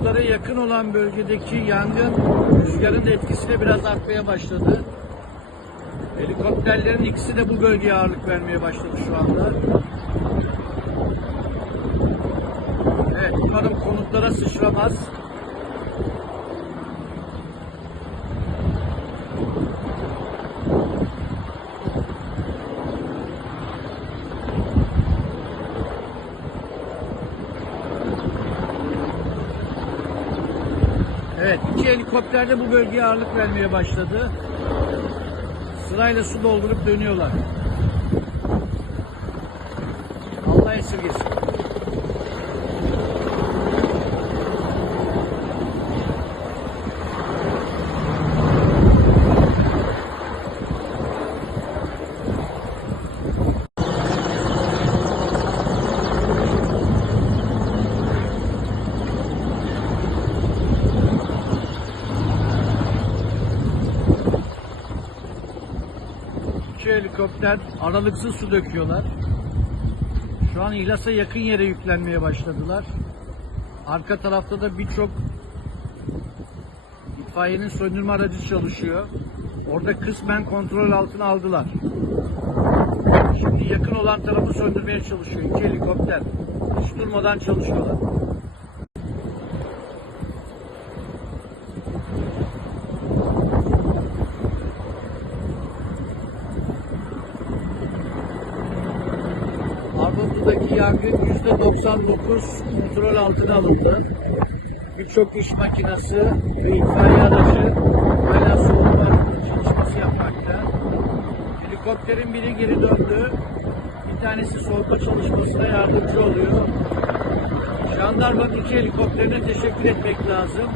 konutlara yakın olan bölgedeki yangın rüzgarın da etkisiyle biraz artmaya başladı. Helikopterlerin ikisi de bu bölgeye ağırlık vermeye başladı şu anda. Evet, umarım konutlara sıçramaz. Evet, iki helikopter de bu bölgeye ağırlık vermeye başladı. Sırayla su doldurup dönüyorlar. İki helikopter aralıksız su döküyorlar. Şu an İhlas'a yakın yere yüklenmeye başladılar. Arka tarafta da birçok itfaiyenin söndürme aracı çalışıyor. Orada kısmen kontrol altına aldılar. Şimdi yakın olan tarafı söndürmeye çalışıyor. İki helikopter. Hiç durmadan çalışıyorlar. Armutlu'daki yangın yüzde 99 kontrol altına alındı. Birçok iş makinesi ve itfaiye aracı hala soğutma çalışması yapmakta. Helikopterin biri geri döndü. Bir tanesi soğutma çalışmasına yardımcı oluyor. Jandarmanın iki helikopterine teşekkür etmek lazım.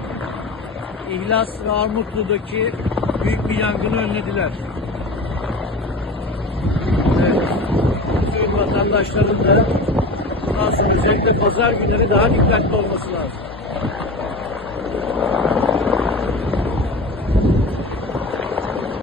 İhlas ve Armutlu'daki büyük bir yangını önlediler. Evet. Bütün vatandaşların da bundan özellikle pazar günleri daha dikkatli olması lazım.